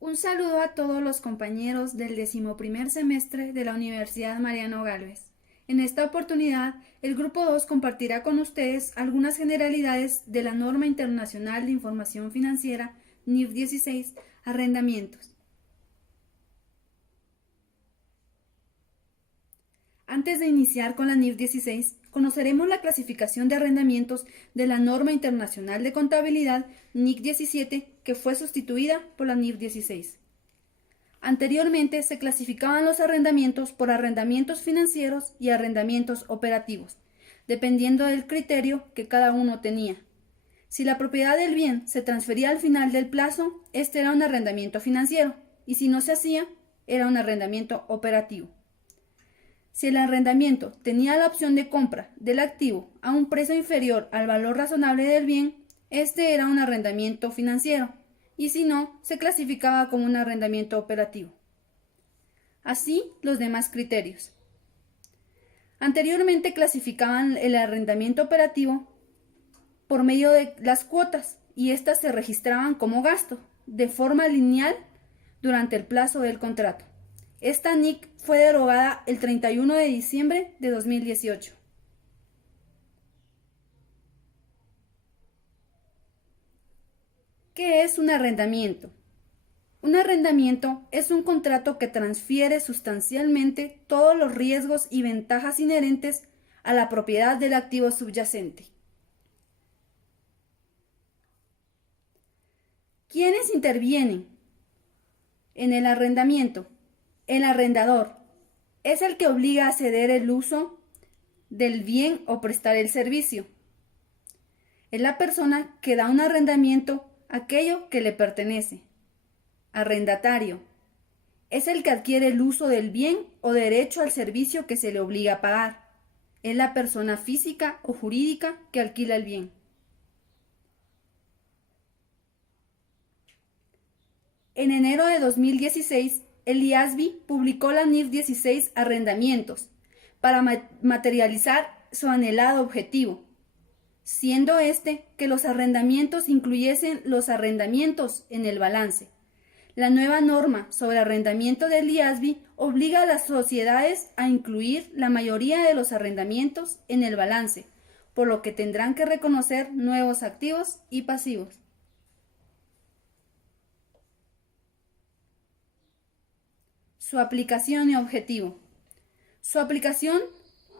Un saludo a todos los compañeros del 11º semestre de la Universidad Mariano Gálvez. En esta oportunidad, el Grupo 2 compartirá con ustedes algunas generalidades de la Norma Internacional de Información Financiera NIF 16, Arrendamientos. Antes de iniciar con la NIF 16, conoceremos la clasificación de arrendamientos de la Norma Internacional de Contabilidad NIC 17, que fue sustituida por la NIF 16. Anteriormente se clasificaban los arrendamientos por arrendamientos financieros y arrendamientos operativos, dependiendo del criterio que cada uno tenía. Si la propiedad del bien se transfería al final del plazo, este era un arrendamiento financiero, y si no se hacía, era un arrendamiento operativo. Si el arrendamiento tenía la opción de compra del activo a un precio inferior al valor razonable del bien, este era un arrendamiento financiero, y si no, se clasificaba como un arrendamiento operativo. Así, los demás criterios. Anteriormente clasificaban el arrendamiento operativo por medio de las cuotas, y éstas se registraban como gasto, de forma lineal, durante el plazo del contrato. Esta NIC fue derogada el 31 de diciembre de 2018. ¿Qué es un arrendamiento? Un arrendamiento es un contrato que transfiere sustancialmente todos los riesgos y ventajas inherentes a la propiedad del activo subyacente. ¿Quiénes intervienen en el arrendamiento? El arrendador es el que obliga a ceder el uso del bien o prestar el servicio. Es la persona que da un arrendamiento a aquello que le pertenece. Arrendatario es el que adquiere el uso del bien o derecho al servicio que se le obliga a pagar. Es la persona física o jurídica que alquila el bien. En enero de 2016, el IASBI publicó la NIF 16 Arrendamientos para materializar su anhelado objetivo, siendo este que los arrendamientos incluyesen los arrendamientos en el balance. La nueva norma sobre arrendamiento del IASBI obliga a las sociedades a incluir la mayoría de los arrendamientos en el balance, por lo que tendrán que reconocer nuevos activos y pasivos. Su aplicación y objetivo. Su aplicación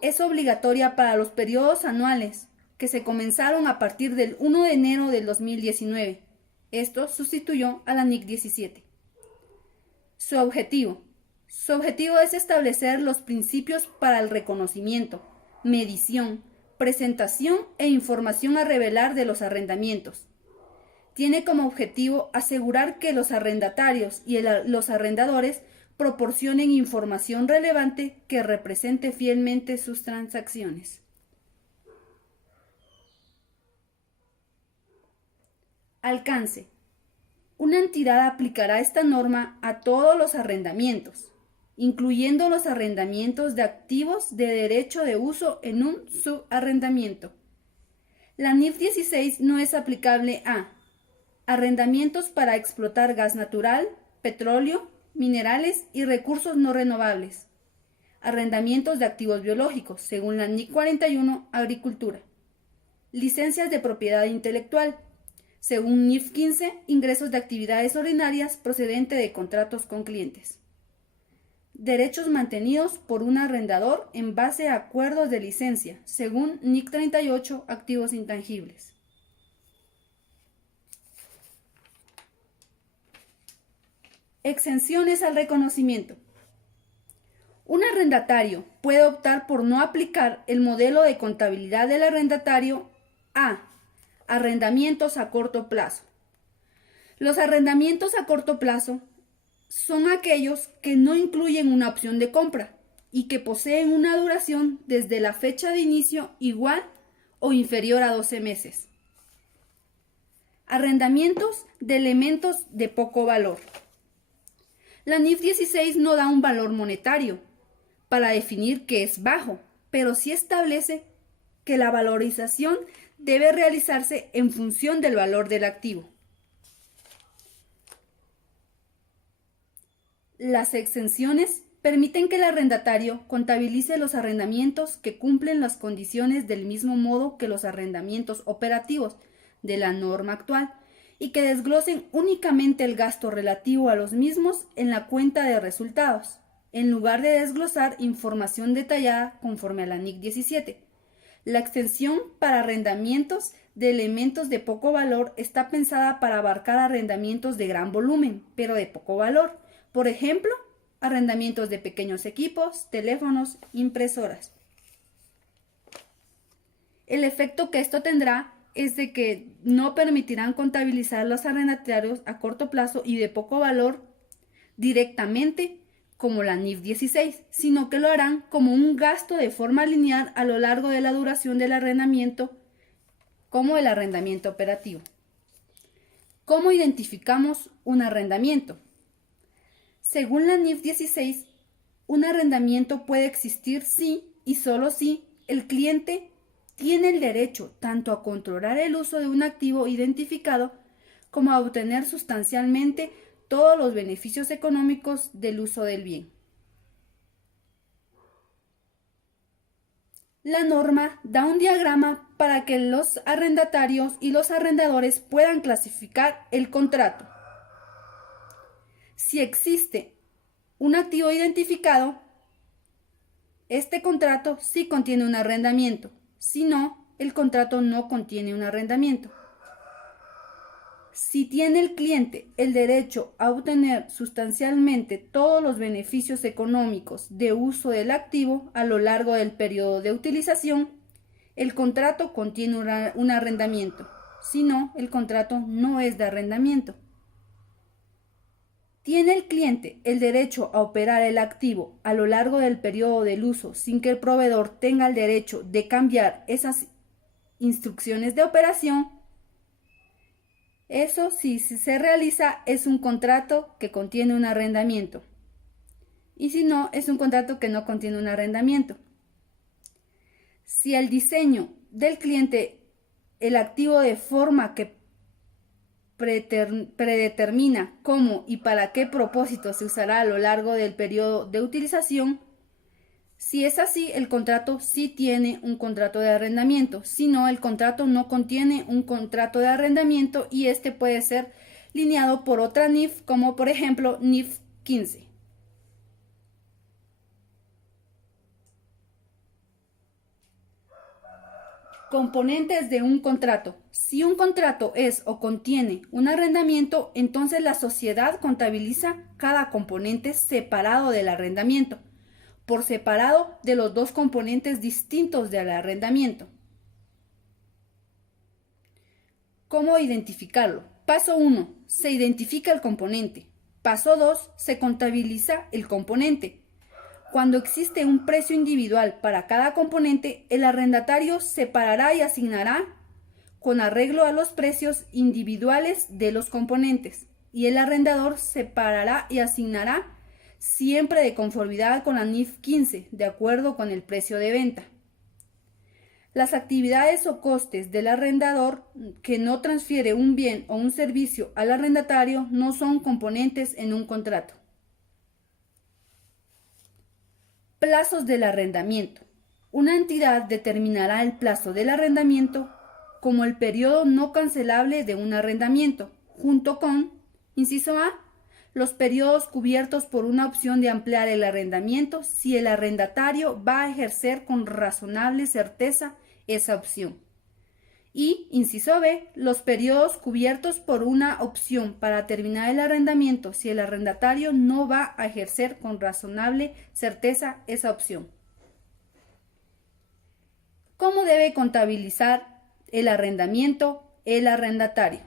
es obligatoria para los periodos anuales que se comenzaron a partir del 1 de enero del 2019. Esto sustituyó a la NIC 17. Su objetivo. Su objetivo es establecer los principios para el reconocimiento, medición, presentación e información a revelar de los arrendamientos. Tiene como objetivo asegurar que los arrendatarios y los arrendadores proporcionen información relevante que represente fielmente sus transacciones. Alcance. Una entidad aplicará esta norma a todos los arrendamientos, incluyendo los arrendamientos de activos de derecho de uso en un subarrendamiento. La NIF 16 no es aplicable a arrendamientos para explotar gas natural, petróleo, minerales y recursos no renovables. Arrendamientos de activos biológicos, según la NIC 41, agricultura. Licencias de propiedad intelectual, según NIF 15, ingresos de actividades ordinarias procedente de contratos con clientes. Derechos mantenidos por un arrendador en base a acuerdos de licencia, según NIC 38, activos intangibles. Exenciones al reconocimiento. Un arrendatario puede optar por no aplicar el modelo de contabilidad del arrendatario a arrendamientos a corto plazo. Los arrendamientos a corto plazo son aquellos que no incluyen una opción de compra y que poseen una duración desde la fecha de inicio igual o inferior a 12 meses. Arrendamientos de elementos de poco valor. La NIF 16 no da un valor monetario para definir qué es bajo, pero sí establece que la valorización debe realizarse en función del valor del activo. Las exenciones permiten que el arrendatario contabilice los arrendamientos que cumplen las condiciones del mismo modo que los arrendamientos operativos de la norma actual y que desglosen únicamente el gasto relativo a los mismos en la cuenta de resultados, en lugar de desglosar información detallada conforme a la NIC 17. La extensión para arrendamientos de elementos de poco valor está pensada para abarcar arrendamientos de gran volumen, pero de poco valor. Por ejemplo, arrendamientos de pequeños equipos, teléfonos, impresoras. El efecto que esto tendrá es de que no permitirán contabilizar los arrendatarios a corto plazo y de poco valor directamente como la NIF 16, sino que lo harán como un gasto de forma lineal a lo largo de la duración del arrendamiento, como el arrendamiento operativo. ¿Cómo identificamos un arrendamiento? Según la NIF 16, un arrendamiento puede existir si y solo si el cliente tiene el derecho tanto a controlar el uso de un activo identificado como a obtener sustancialmente todos los beneficios económicos del uso del bien. La norma da un diagrama para que los arrendatarios y los arrendadores puedan clasificar el contrato. Si existe un activo identificado, este contrato sí contiene un arrendamiento. Si no, el contrato no contiene un arrendamiento. Si tiene el cliente el derecho a obtener sustancialmente todos los beneficios económicos de uso del activo a lo largo del periodo de utilización, el contrato contiene un arrendamiento. Si no, el contrato no es de arrendamiento. ¿Tiene el cliente el derecho a operar el activo a lo largo del periodo del uso sin que el proveedor tenga el derecho de cambiar esas instrucciones de operación? Eso, si se realiza, es un contrato que contiene un arrendamiento. Y si no, es un contrato que no contiene un arrendamiento. Si el diseño del cliente, el activo de forma que predetermina cómo y para qué propósito se usará a lo largo del periodo de utilización, si es así, el contrato sí tiene un contrato de arrendamiento. Si no, el contrato no contiene un contrato de arrendamiento y este puede ser lineado por otra NIF, como por ejemplo NIF 15. Componentes de un contrato. Si un contrato es o contiene un arrendamiento, entonces la sociedad contabiliza cada componente separado del arrendamiento, por separado de los dos componentes distintos del arrendamiento. ¿Cómo identificarlo? Paso 1. Se identifica el componente. Paso 2. Se contabiliza el componente. Cuando existe un precio individual para cada componente, el arrendatario separará y asignará con arreglo a los precios individuales de los componentes, y el arrendador separará y asignará siempre de conformidad con la NIF 15, de acuerdo con el precio de venta. Las actividades o costes del arrendador que no transfiere un bien o un servicio al arrendatario no son componentes en un contrato. Plazos del arrendamiento. Una entidad determinará el plazo del arrendamiento como el periodo no cancelable de un arrendamiento, junto con, inciso A, los periodos cubiertos por una opción de ampliar el arrendamiento si el arrendatario va a ejercer con razonable certeza esa opción. Y, inciso B, los periodos cubiertos por una opción para terminar el arrendamiento si el arrendatario no va a ejercer con razonable certeza esa opción. ¿Cómo debe contabilizar el arrendamiento el arrendatario?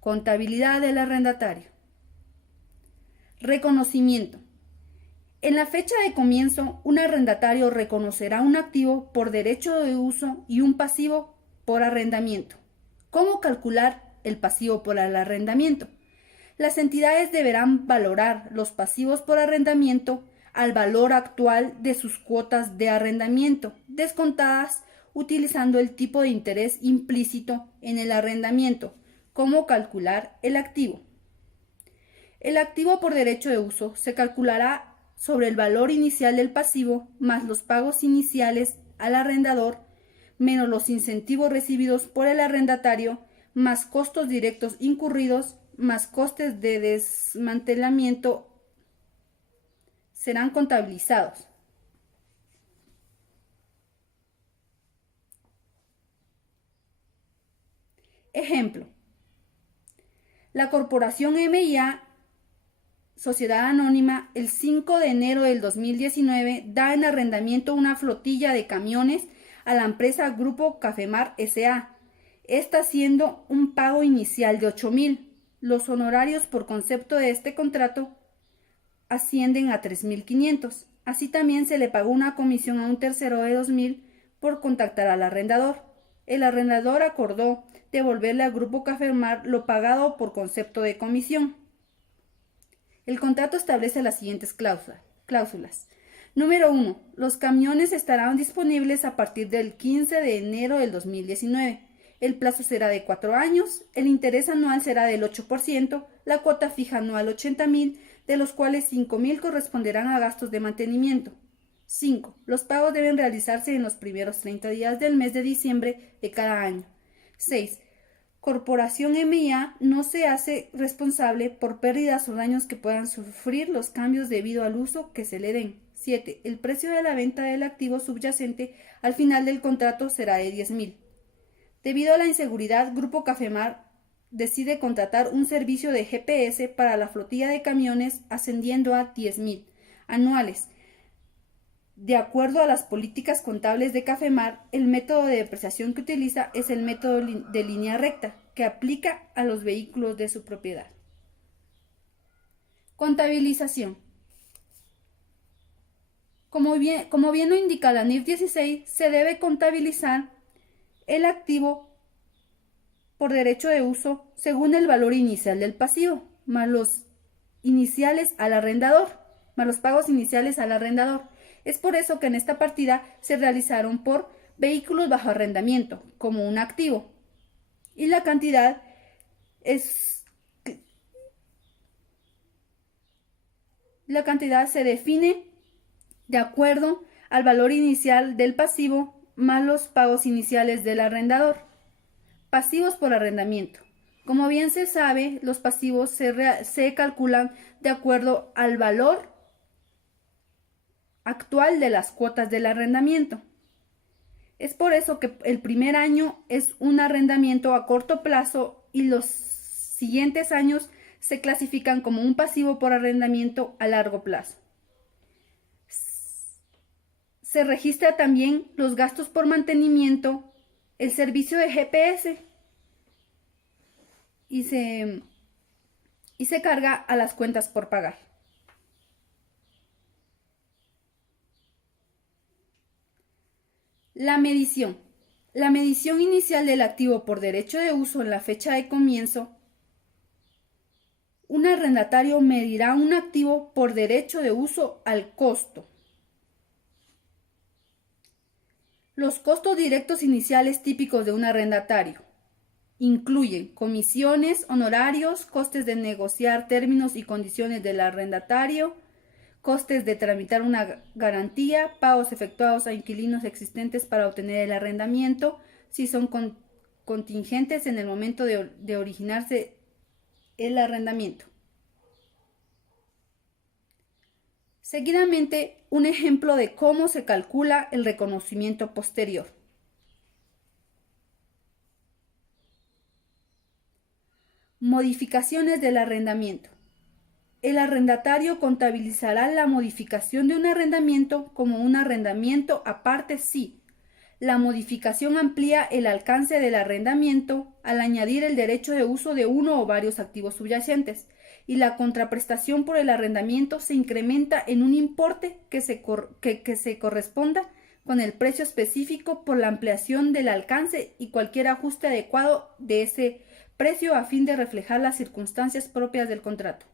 Contabilidad del arrendatario. Reconocimiento. En la fecha de comienzo, un arrendatario reconocerá un activo por derecho de uso y un pasivo por arrendamiento. ¿Cómo calcular el pasivo por el arrendamiento? Las entidades deberán valorar los pasivos por arrendamiento al valor actual de sus cuotas de arrendamiento, descontadas utilizando el tipo de interés implícito en el arrendamiento. ¿Cómo calcular el activo? El activo por derecho de uso se calculará sobre el valor inicial del pasivo más los pagos iniciales al arrendador menos los incentivos recibidos por el arrendatario más costos directos incurridos más costes de desmantelamiento serán contabilizados. Ejemplo: la corporación MIA, Sociedad Anónima, el 5 de enero del 2019 da en arrendamiento una flotilla de camiones a la empresa Grupo Cafemar S.A., esta haciendo un pago inicial de 8,000. Los honorarios por concepto de este contrato ascienden a 3,500. Así también se le pagó una comisión a un tercero de 2,000 por contactar al arrendador. El arrendador acordó devolverle al Grupo Cafemar lo pagado por concepto de comisión. El contrato establece las siguientes cláusulas. Número 1. Los camiones estarán disponibles a partir del 15 de enero del 2019. El plazo será de 4 años, el interés anual será del 8%, la cuota fija anual 80,000, de los cuales 5,000 corresponderán a gastos de mantenimiento. 5. Los pagos deben realizarse en los primeros 30 días del mes de diciembre de cada año. 6. Corporación MIA no se hace responsable por pérdidas o daños que puedan sufrir los cambios debido al uso que se le den. 7. El precio de la venta del activo subyacente al final del contrato será de 10,000. Debido a la inseguridad, Grupo Cafemar decide contratar un servicio de GPS para la flotilla de camiones ascendiendo a 10,000 anuales. De acuerdo a las políticas contables de Cafemar, el método de depreciación que utiliza es el método de línea recta, que aplica a los vehículos de su propiedad. Contabilización. Como bien lo indica la NIF 16, se debe contabilizar el activo por derecho de uso según el valor inicial del pasivo, más los iniciales al arrendador, más los pagos iniciales al arrendador. Es por eso que en esta partida se realizaron por vehículos bajo arrendamiento como un activo. Y la cantidad se define de acuerdo al valor inicial del pasivo más los pagos iniciales del arrendador. Pasivos por arrendamiento. Como bien se sabe, los pasivos se calculan de acuerdo al valor actual de las cuotas del arrendamiento. Es por eso que el primer año es un arrendamiento a corto plazo y los siguientes años se clasifican como un pasivo por arrendamiento a largo plazo. Se registra también los gastos por mantenimiento, el servicio de GPS y se carga a las cuentas por pagar. La medición. La medición inicial del activo por derecho de uso en la fecha de comienzo. Un arrendatario medirá un activo por derecho de uso al costo. Los costos directos iniciales típicos de un arrendatario incluyen comisiones, honorarios, costes de negociar términos y condiciones del arrendatario, costes de tramitar una garantía, pagos efectuados a inquilinos existentes para obtener el arrendamiento, si son contingentes en el momento de originarse el arrendamiento. Seguidamente, un ejemplo de cómo se calcula el reconocimiento posterior. Modificaciones del arrendamiento. El arrendatario contabilizará la modificación de un arrendamiento como un arrendamiento aparte si la modificación amplía el alcance del arrendamiento al añadir el derecho de uso de uno o varios activos subyacentes y la contraprestación por el arrendamiento se incrementa en un importe que se corresponda con el precio específico por la ampliación del alcance y cualquier ajuste adecuado de ese precio a fin de reflejar las circunstancias propias del contrato.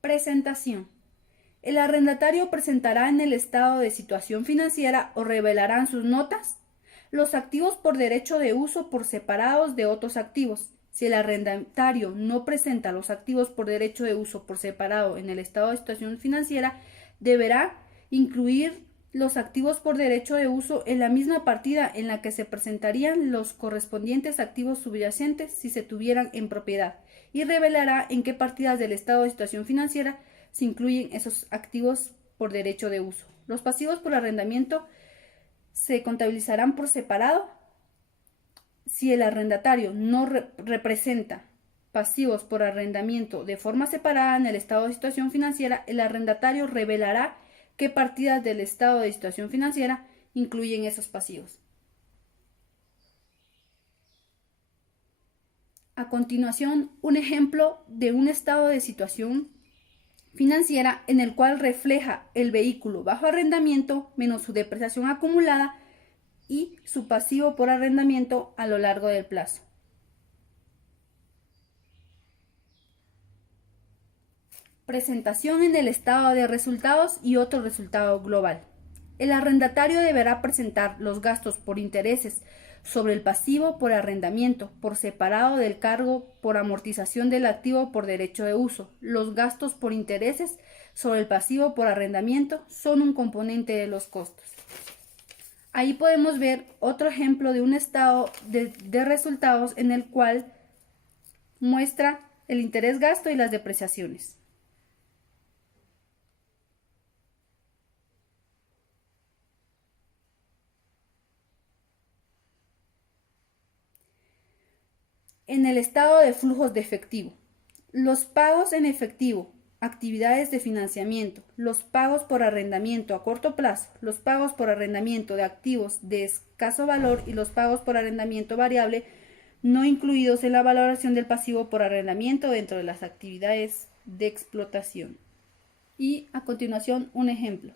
Presentación. El arrendatario presentará en el estado de situación financiera o revelará en sus notas Los activos por derecho de uso por separados de otros activos. Si el arrendatario no presenta los activos por derecho de uso por separado en el estado de situación financiera, deberá incluir los activos por derecho de uso en la misma partida en la que se presentarían los correspondientes activos subyacentes si se tuvieran en propiedad, y revelará en qué partidas del estado de situación financiera se incluyen esos activos por derecho de uso. Los pasivos por arrendamiento se contabilizarán por separado. Si el arrendatario no representa pasivos por arrendamiento de forma separada en el estado de situación financiera, el arrendatario revelará qué partidas del estado de situación financiera incluyen esos pasivos. A continuación, un ejemplo de un estado de situación financiera en el cual refleja el vehículo bajo arrendamiento menos su depreciación acumulada y su pasivo por arrendamiento a lo largo del plazo. Presentación en el estado de resultados y otro resultado global. El arrendatario deberá presentar los gastos por intereses sobre el pasivo por arrendamiento por separado del cargo por amortización del activo por derecho de uso. Los gastos por intereses sobre el pasivo por arrendamiento son un componente de los costos. Ahí podemos ver otro ejemplo de un estado de resultados en el cual muestra el interés gasto y las depreciaciones. En el estado de flujos de efectivo, los pagos en efectivo, actividades de financiamiento, los pagos por arrendamiento a corto plazo, los pagos por arrendamiento de activos de escaso valor y los pagos por arrendamiento variable no incluidos en la valoración del pasivo por arrendamiento dentro de las actividades de explotación. Y a continuación un ejemplo.